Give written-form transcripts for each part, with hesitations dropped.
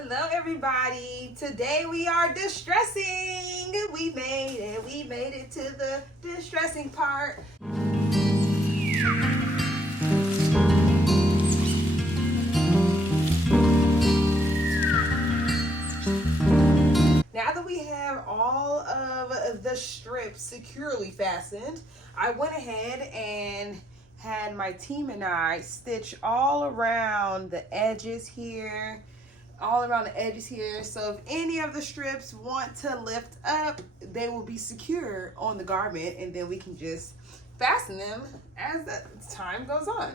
Hello everybody. Today we are distressing. We made it. We made it to the distressing part. Now that we have all of the strips securely fastened, I went ahead and had my team and I stitch all around the edges here. So if any of the strips want to lift up, they will be secure on the garment, and then we can just fasten them as the time goes on.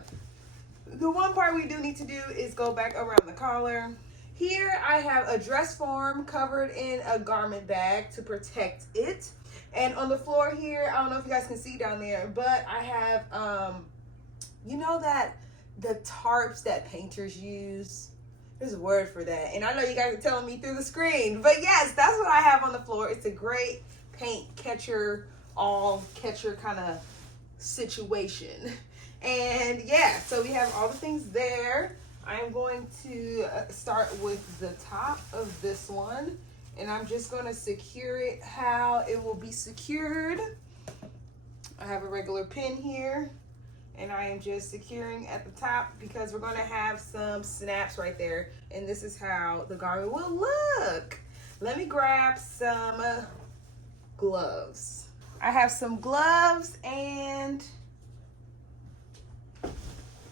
The one part we do need to do is go back around the collar. Here I have a dress form covered in a garment bag to protect it. And on the floor here, I don't know if you guys can see down there, but I have, you know that the tarps that painters use? There's a word for that. And I know you guys are telling me through the screen, but yes, that's what I have on the floor. It's a great paint catcher, all catcher kind of situation. And yeah, so we have all the things there. I'm going to start with the top of this one, and I'm just going to secure it how it will be secured. I have a regular pin here, and I am just securing at the top because we're going to have some snaps right there, and this is how the garment will look. Let me grab some gloves. I have some gloves, and I'm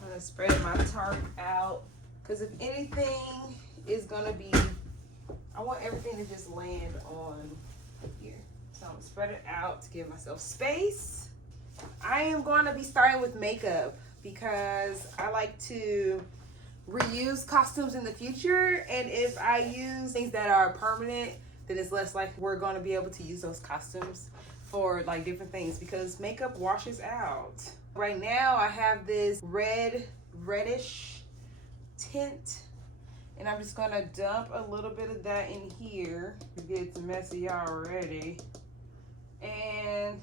going to spread my tarp out because if anything is going to be, I want everything to just land on here. So I'm going to spread it out to give myself space. I am going to be starting with makeup because I like to reuse costumes in the future, and if I use things that are permanent, then it's less like we're going to be able to use those costumes for like different things because makeup washes out. Right now I have this reddish tint, and I'm just going to dump a little bit of that in here. It gets messy already, and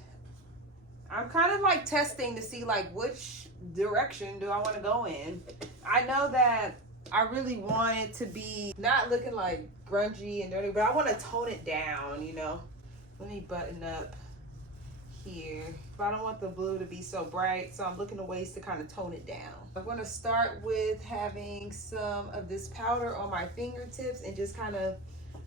I'm kind of like testing to see like which direction do I want to go in. I know that I really want it to be not looking like grungy and dirty, but I want to tone it down, you know. Let me button up here. But I don't want the blue to be so bright, so I'm looking at ways to kind of tone it down. I'm going to start with having some of this powder on my fingertips and just kind of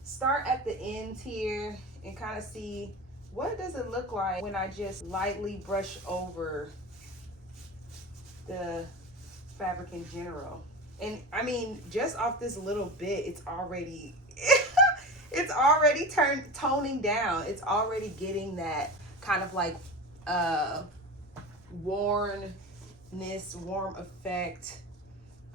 start at the ends here and kind of see what does it look like when I just lightly brush over the fabric in general. And I mean, just off this little bit, it's already it's already toning down. It's already getting that kind of like warm effect.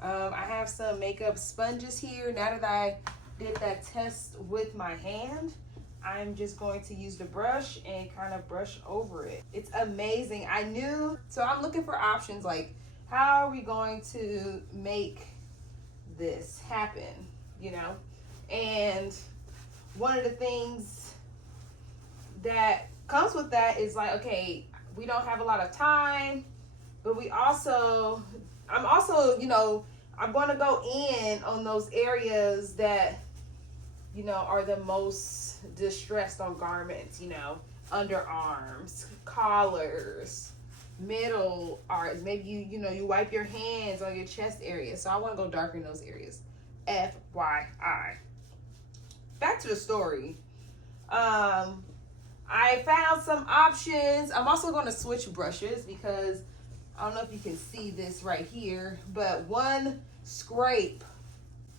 I have some makeup sponges here. Now that I did that test with my hand, I'm just going to use the brush and kind of brush over it. It's amazing. So I'm looking for options like, how are we going to make this happen, you know? And one of the things that comes with that is like, okay, we don't have a lot of time, but I'm also, you know, I'm going to go in on those areas that, you know, are the most distressed on garments, you know, underarms, collars, middle arms, maybe you wipe your hands on your chest area. So I want to go darker in those areas. FYI. Back to the story. I found some options. I'm also going to switch brushes because I don't know if you can see this right here, but one scrape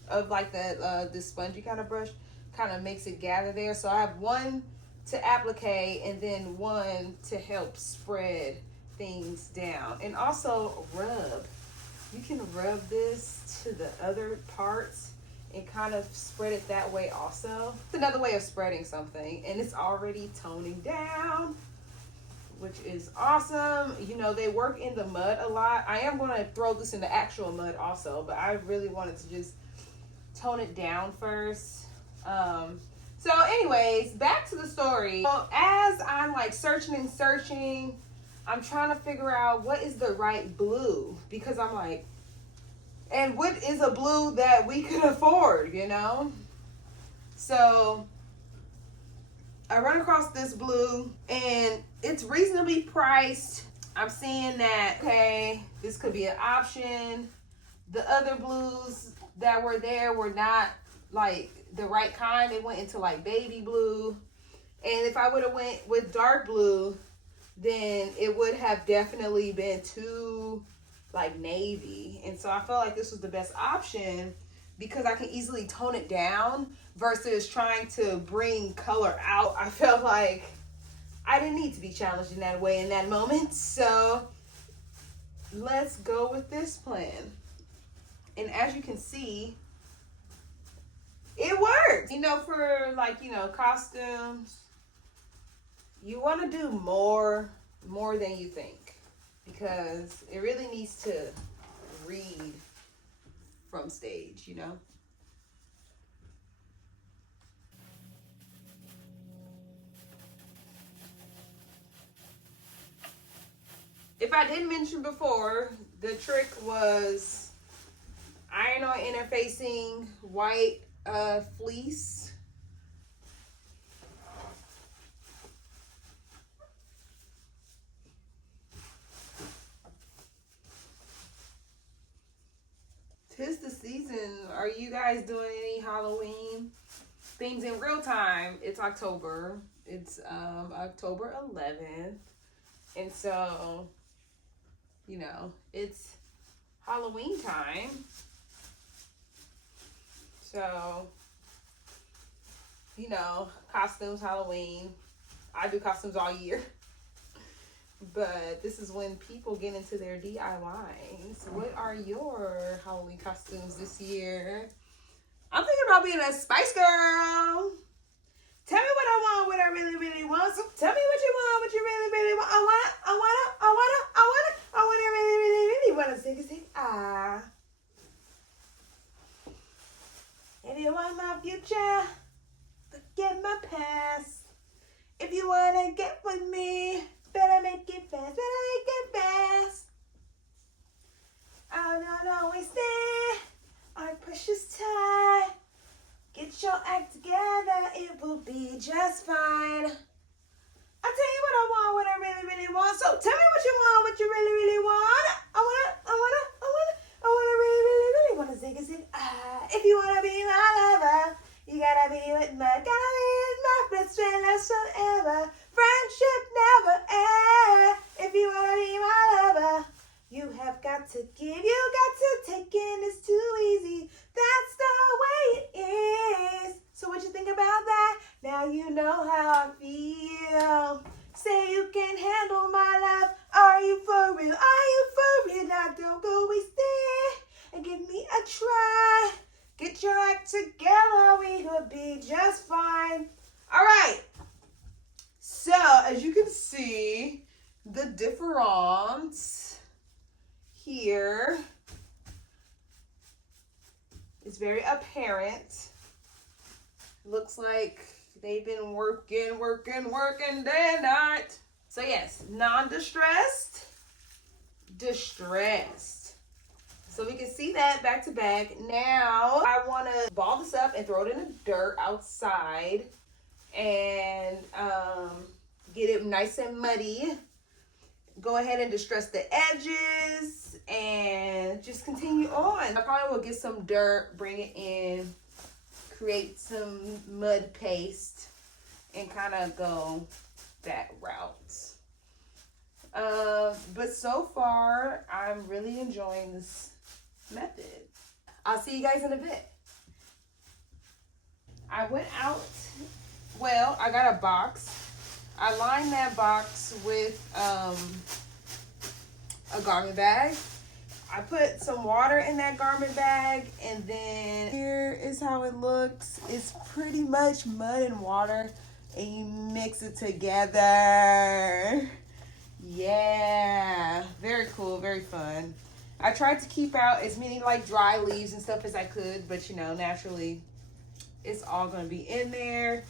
of like the spongy kind of brush kind of makes it gather there. So I have one to applique and then one to help spread things down. And also rub. You can rub this to the other parts and kind of spread it that way also. It's another way of spreading something, and it's already toning down, which is awesome. You know, they work in the mud a lot. I am going to throw this in the actual mud also, but I really wanted to just tone it down first. So anyways, back to the story. So as I'm like searching, I'm trying to figure out what is the right blue, because I'm like, And what is a blue that we could afford, you know? So I run across this blue and it's reasonably priced. I'm seeing that, okay, this could be an option. The other blues that were there were not like the right kind. They went into like baby blue. And if I would have went with dark blue, then it would have definitely been too like navy. And so I felt like this was the best option because I can easily tone it down versus trying to bring color out. I felt like I didn't need to be challenged in that way in that moment. So let's go with this plan. And as you can see, it works. You know, for like, you know, costumes, you want to do more than you think because it really needs to read from stage, you know. If I didn't mention before, the trick was iron-on interfacing white fleece. Tis the season. Are you guys doing any Halloween things in real time? It's October. It's October 11th. And so, you know, it's Halloween time. So, you know, costumes, Halloween. I do costumes all year. But this is when people get into their DIYs. What are your Halloween costumes this year? I'm thinking about being a Spice Girl. Tell me what I want, what I really, really want. So tell me what you want, what you really, really want. I really, really, really want to sing. Ah. If you want my future, forget my past. If you want to get with me, better make it fast, I don't always stay our precious time. Get your act together, it will be just fine. I'll tell you what I want, what I really, really want. So tell me what you want, what you really, really want. I really, really, really want to zig. Ah, if you want to be my lover, you gotta be with my best friend, last forever. Friendship never ends. If you want to be my lover, you have got to give, you got to take in, it's too easy. That's the way it is. So what you think about that? Now you know how I feel. Say you can handle my love. Are you for real? Are you for real? Now don't go wasted and give me a try. Get your act together, we will be just fine. All right. So as you can see, the difference here is very apparent. Looks like they've been working day and night. So yes, non-distressed, distressed. So we can see that back to back. Now I want to ball this up and throw it in the dirt outside and get it nice and muddy. Go ahead and distress the edges and just continue on. I probably will get some dirt, bring it in, create some mud paste, and kind of go that route. But so far, I'm really enjoying this method. I'll see you guys in a bit. I went out, well, I got a box. I lined that box with a garment bag. I put some water in that garment bag, and then here is how it looks. It's pretty much mud and water, and you mix it together. Yeah, very cool, very fun. I tried to keep out as many like dry leaves and stuff as I could, but you know, naturally, it's all gonna be in there.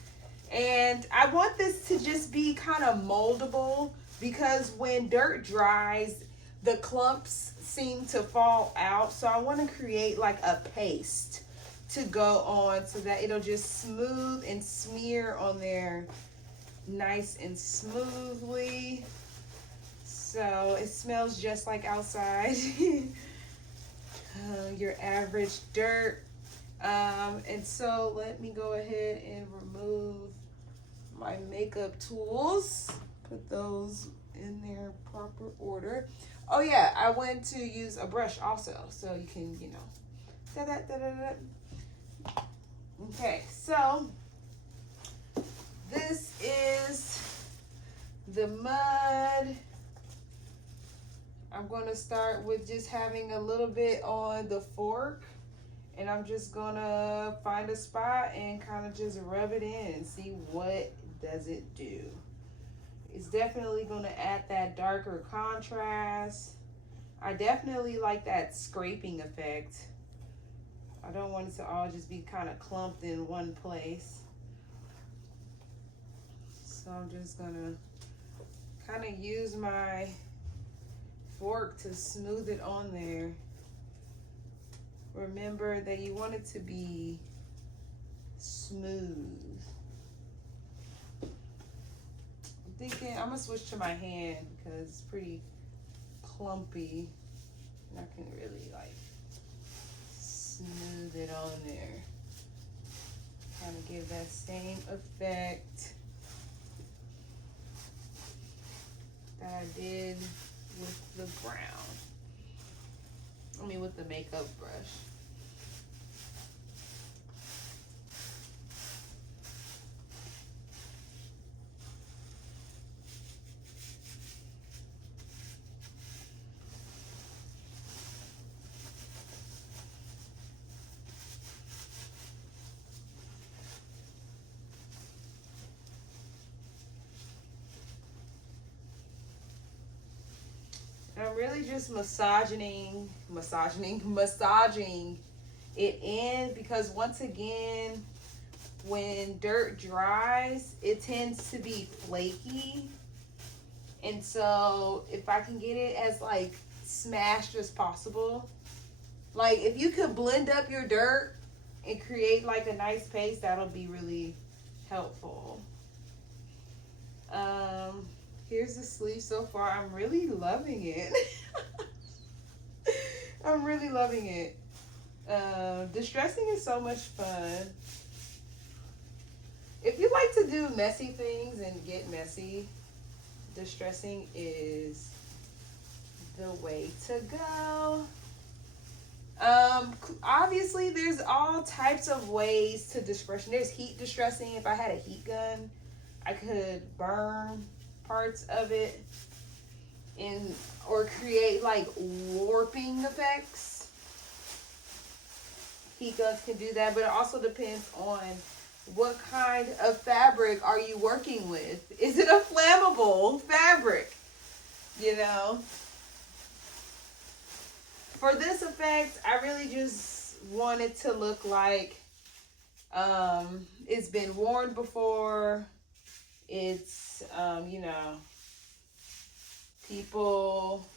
And I want this to just be kind of moldable because when dirt dries, the clumps seem to fall out. So I want to create like a paste to go on so that it'll just smooth and smear on there nice and smoothly. So it smells just like outside. Your average dirt. And so let me go ahead and remove my makeup tools. Put those in their proper order. Oh yeah, I went to use a brush also, so you can, you know, Okay, so this is the mud. I'm going to start with just having a little bit on the fork, and I'm just going to find a spot and kind of just rub it in and see what does it do. It's definitely going to add that darker contrast. I definitely like that scraping effect. I don't want it to all just be kind of clumped in one place. So I'm just going to kind of use my fork to smooth it on there. Remember that you want it to be smooth. I'm thinking I'm gonna switch to my hand because it's pretty clumpy and I can really like smooth it on there. Kind of give that same effect that I did with the brown. I mean with the makeup brush. I'm really just massaging it in, because once again, when dirt dries, it tends to be flaky. And so if I can get it as like smashed as possible, like if you could blend up your dirt and create like a nice paste, that'll be really helpful. Here's the sleeve so far. I'm really loving it. I'm really loving it. Distressing is so much fun. If you like to do messy things and get messy, distressing is the way to go. Obviously there's all types of ways to distress. There's heat distressing. If I had a heat gun, I could burn parts of it or create like warping effects. Heat guns can do that, but it also depends on what kind of fabric are you working with. Is it a flammable fabric? You know? For this effect, I really just want it to look like it's been worn before. It's, you know, people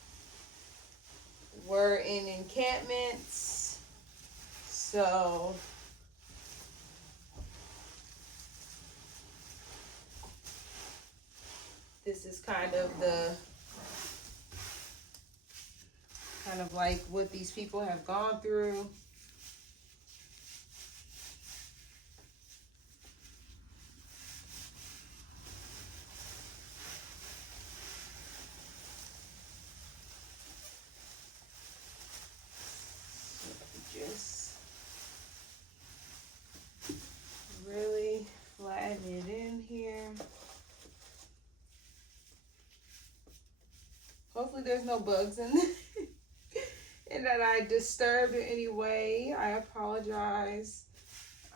were in encampments. So this is kind of like what these people have gone through. Just really flatten it in here. Hopefully there's no bugs in this. And that I disturbed in any way. I apologize.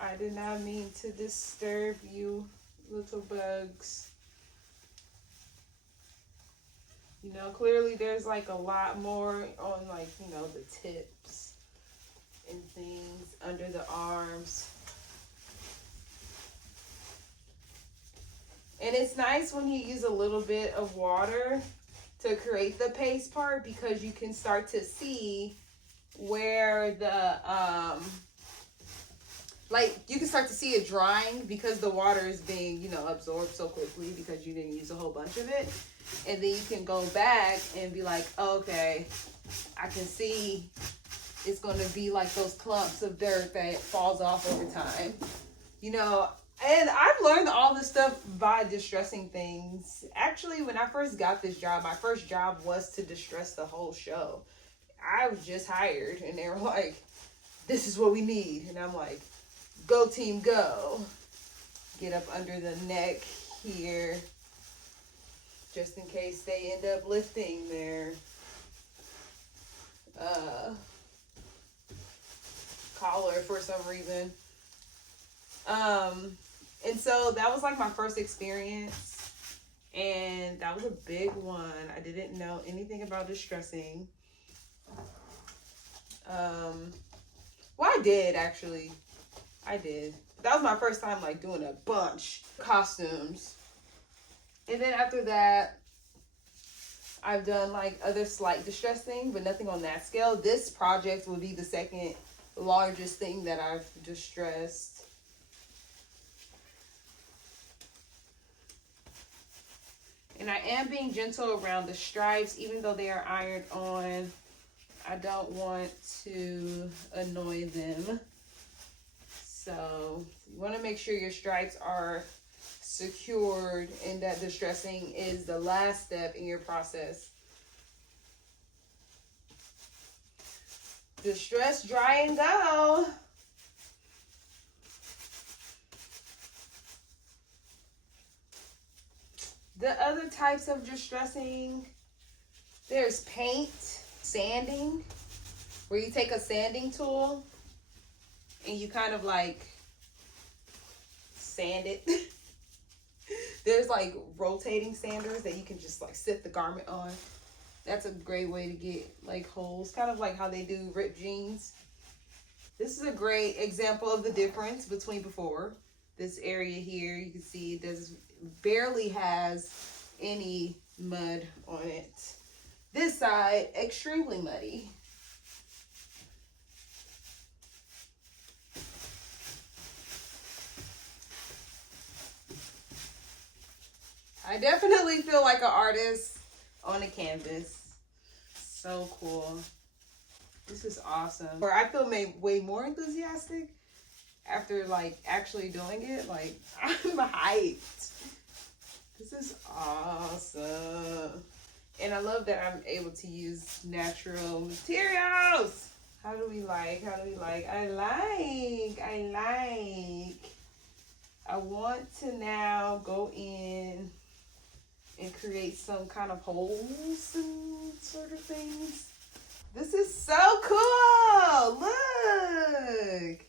I did not mean to disturb you, little bugs. You know, clearly there's like a lot more on like, you know, the tips and things under the arms. And it's nice when you use a little bit of water to create the paste part, because you can start to see where the like you can start to see it drying because the water is being, you know, absorbed so quickly because you didn't use a whole bunch of it. And then you can go back and be like, okay, I can see it's going to be like those clumps of dirt that falls off over time, you know. And I've learned all this stuff by distressing things. Actually, when I first got this job, my first job was to distress the whole show. I was just hired and they were like, this is what we need. And I'm like, go team, go. Get up under the neck here, just in case they end up lifting their collar for some reason. And so that was like my first experience, and that was a big one. I didn't know anything about distressing. Well, I did actually. I did. That was my first time like doing a bunch of costumes. And then after that, I've done like other slight distressing, but nothing on that scale. This project will be the second largest thing that I've distressed. And I am being gentle around the stripes, even though they are ironed on. I don't want to annoy them. So you want to make sure your stripes are secured and that distressing is the last step in your process. Distress, dry, and go. The other types of distressing, there's paint, sanding, where you take a sanding tool and you kind of like sand it. There's like rotating sanders that you can just like sit the garment on. That's a great way to get like holes, kind of like how they do ripped jeans. This is a great example of the difference between before. This area here, you can see it barely has any mud on it. This side, extremely muddy. I definitely feel like an artist on a canvas. So cool. This is awesome. Or I feel way more enthusiastic after like actually doing it. Like, I'm hyped. This is awesome. And I love that I'm able to use natural materials. How do we like? I want to now go in and create some kind of holes and sort of things. This is so cool. Look.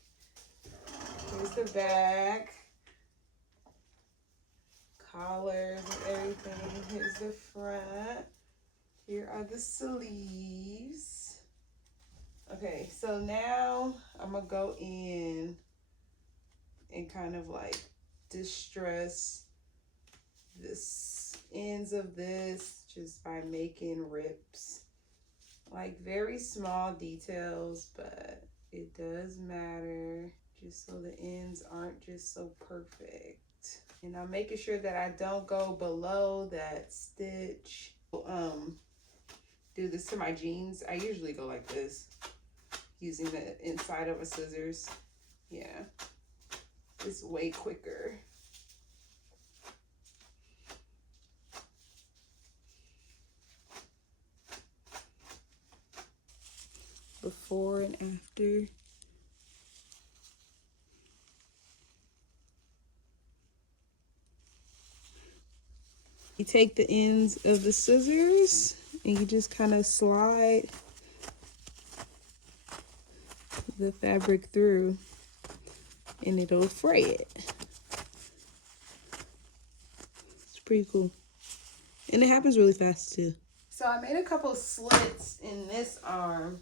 Here's the back. Collars and everything. Here's the front. Here are the sleeves. Okay, so now I'm gonna go in and kind of like distress this ends of this just by making rips. Like very small details, but it does matter just so the ends aren't just so perfect. And I'm making sure that I don't go below that stitch. Do this to my jeans. I usually go like this, using the inside of a scissors. Yeah, it's way quicker. Before and after. You take the ends of the scissors and you just kind of slide the fabric through and it'll fray it. It's pretty cool. And it happens really fast too. So I made a couple of slits in this arm.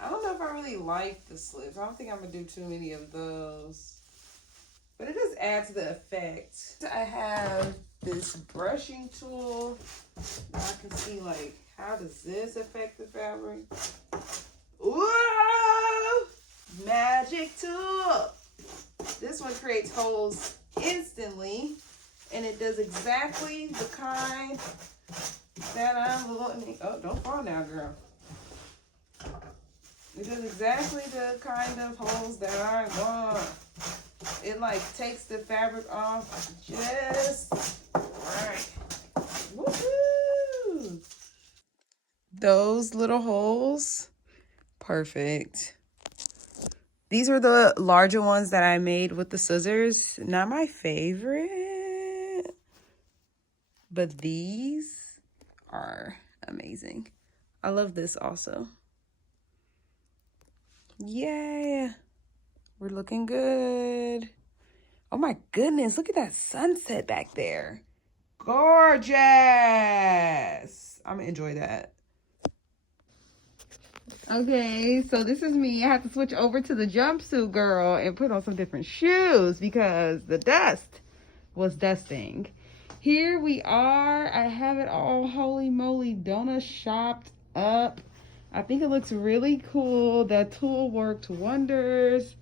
I don't know if I really like the slits. I don't think I'm gonna do too many of those. But it does add to the effect. I have this brushing tool. Now I can see, like, how does this affect the fabric? Whoa! Magic tool. This one creates holes instantly, and it does exactly the kind that I'm looking. Oh, don't fall now, girl. It does exactly the kind of holes that I want. It like takes the fabric off just right. Woohoo! Those little holes, perfect. These were the larger ones that I made with the scissors. Not my favorite, but these are amazing. I love this also. Yeah, we're looking good. Oh my goodness, look at that sunset back there. Gorgeous. I'm gonna enjoy that. Okay, so this is me. I have to switch over to the jumpsuit girl and put on some different shoes because the dust was dusting. Here we are. I have it all holy moly donut shopped up. I think it looks really cool. That tool worked wonders.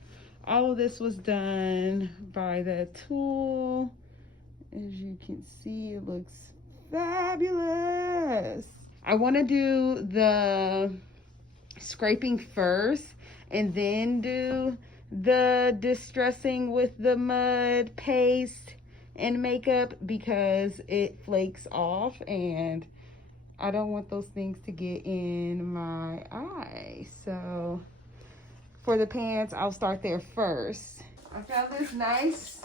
All of this was done by that tool. As you can see, it looks fabulous. I want to do the scraping first and then do the distressing with the mud paste and makeup because it flakes off and I don't want those things to get in my eye. So for the pants, I'll start there first. I found this nice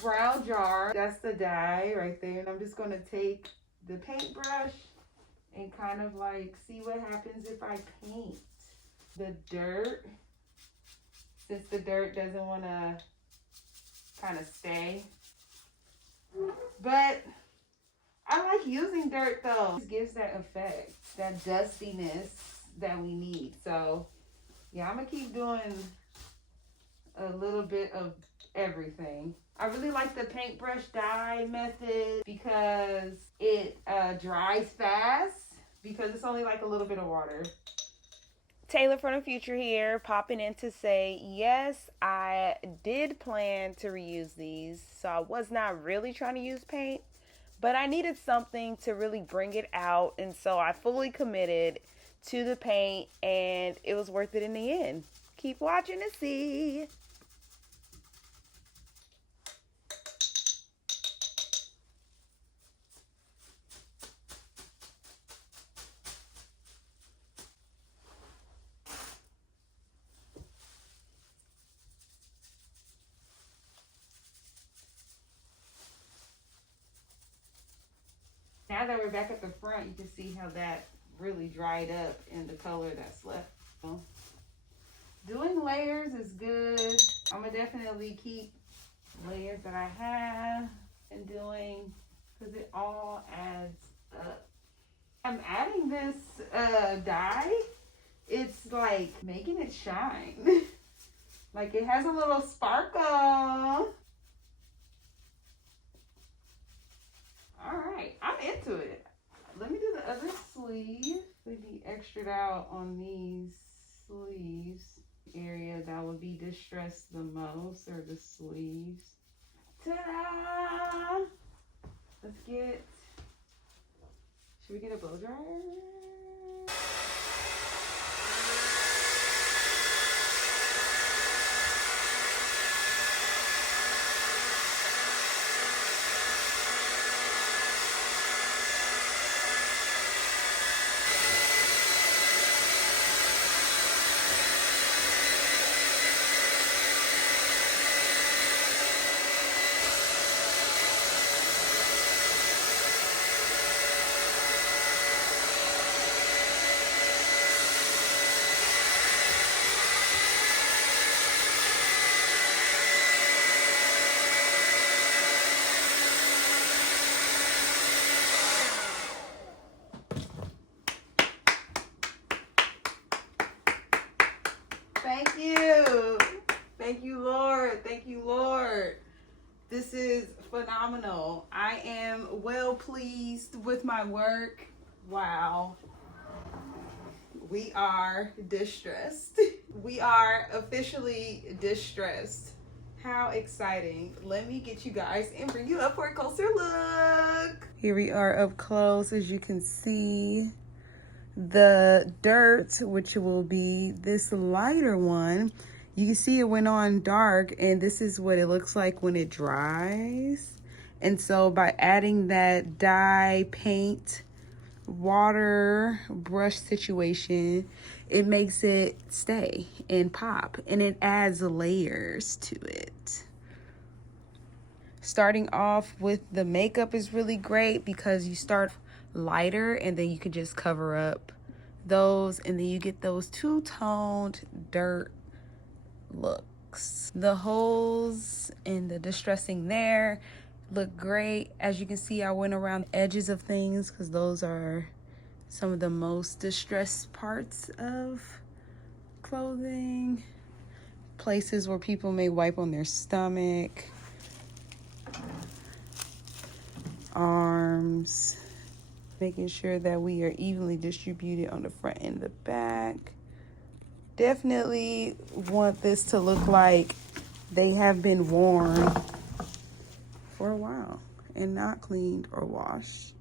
brown jar. That's the dye right there. And I'm just going to take the paintbrush and kind of like see what happens if I paint the dirt. Since the dirt doesn't want to kind of stay. But I like using dirt though. It gives that effect, that dustiness that we need. So yeah, I'm gonna keep doing a little bit of everything. I really like the paintbrush dye method because it dries fast because it's only like a little bit of water. Taylor from the future here, popping in to say, yes, I did plan to reuse these. So I was not really trying to use paint, but I needed something to really bring it out. And so I fully committed to the paint and it was worth it in the end. Keep watching to see. Now that we're back at the front, you can see how that really dried up in the color that's left. Doing layers is good. I'm gonna definitely keep layers that I have and doing because it all adds up. I'm adding this dye. It's like making it shine. Like it has a little sparkle. All right, I'm into it. Let me do the other sleeve. Would be extra'd out on these sleeves. Area that would be distressed the most are the sleeves. Ta-da! Let's get, should we get a blow dryer? Thank you. Thank you, Lord. Thank you, Lord. This is phenomenal. I am well pleased with my work. Wow. We are distressed. We are officially distressed. How exciting. Let me get you guys and bring you up for a closer look. Here we are up close. As you can see, the dirt, which will be this lighter one, you can see it went on dark, and this is what it looks like when it dries. And so by adding that dye, paint, water, brush situation, it makes it stay and pop, and it adds layers to it. Starting off with the makeup is really great because you start lighter and then you can just cover up those, and then you get those two-toned dirt looks. The holes and the distressing there look great. As you can see, I went around the edges of things because those are some of the most distressed parts of clothing. Places where people may wipe on their stomach, arms, making sure that we are evenly distributed on the front and the back. Definitely want this to look like they have been worn for a while and not cleaned or washed.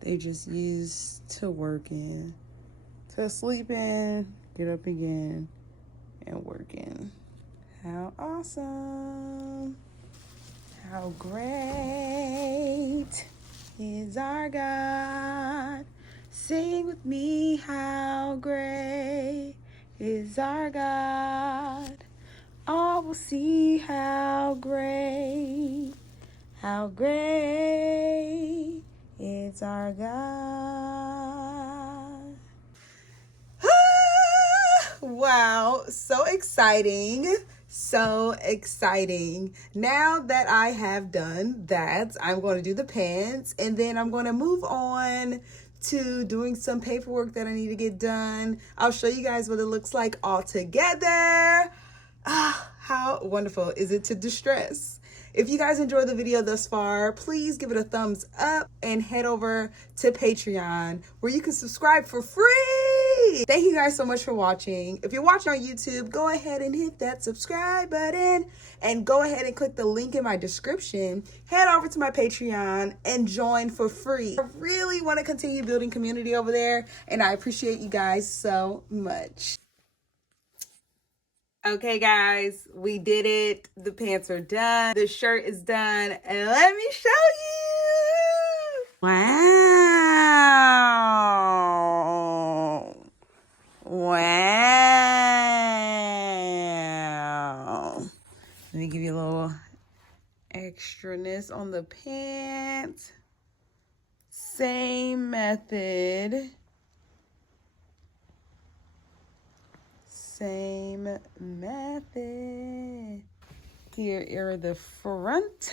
They just used to work in, to sleep in, get up again, and work in. How awesome. How great is our God. Sing with me, how great is our God. All will see how great is our God. Wow, so exciting. So exciting. Now that I have done that, I'm going to do the pants, and then I'm going to move on to doing some paperwork that I need to get done. I'll show you guys what it looks like all together. How wonderful is it to distress? If you guys enjoyed the video thus far, please give it a thumbs up and head over to Patreon where you can subscribe for free. Thank you guys so much for watching. If you're watching on YouTube, go ahead and hit that subscribe button and go ahead and click the link in my description. Head over to my Patreon and join for free. I really want to continue building community over there, and I appreciate you guys so much. Okay, guys, we did it. The pants are done. The shirt is done. And let me show you. Wow. Wow. Let me give you a little extraness on the pants. Same method. Same method. Here are the front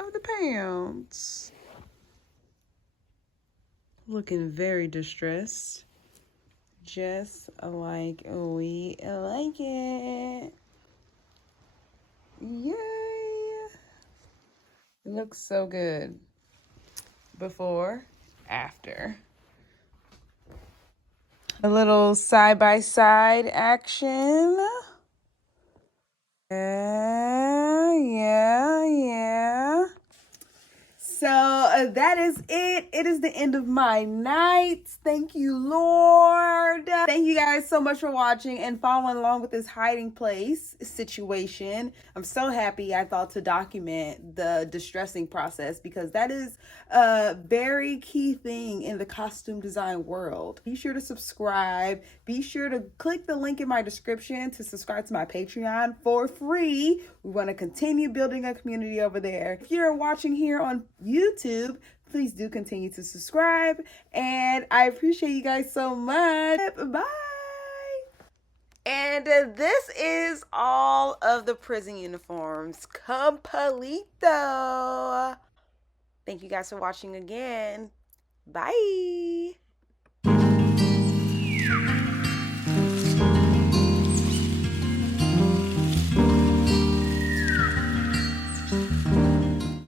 of the pants. Looking very distressed. Just like we like it. Yay! It looks so good. Before, after. A little side-by-side action. Yeah. So that is it. It is the end of my night. Thank you, Lord. Thank you guys so much for watching and following along with this hiding place situation. I'm so happy I thought to document the distressing process because that is a very key thing in the costume design world. Be sure to subscribe. Be sure to click the link in my description to subscribe to my Patreon for free. We want to continue building a community over there. If you're watching here on YouTube, please do continue to subscribe, and I appreciate you guys so much. Bye. And this is all of the prison uniforms completo. Thank you guys for watching again. Bye.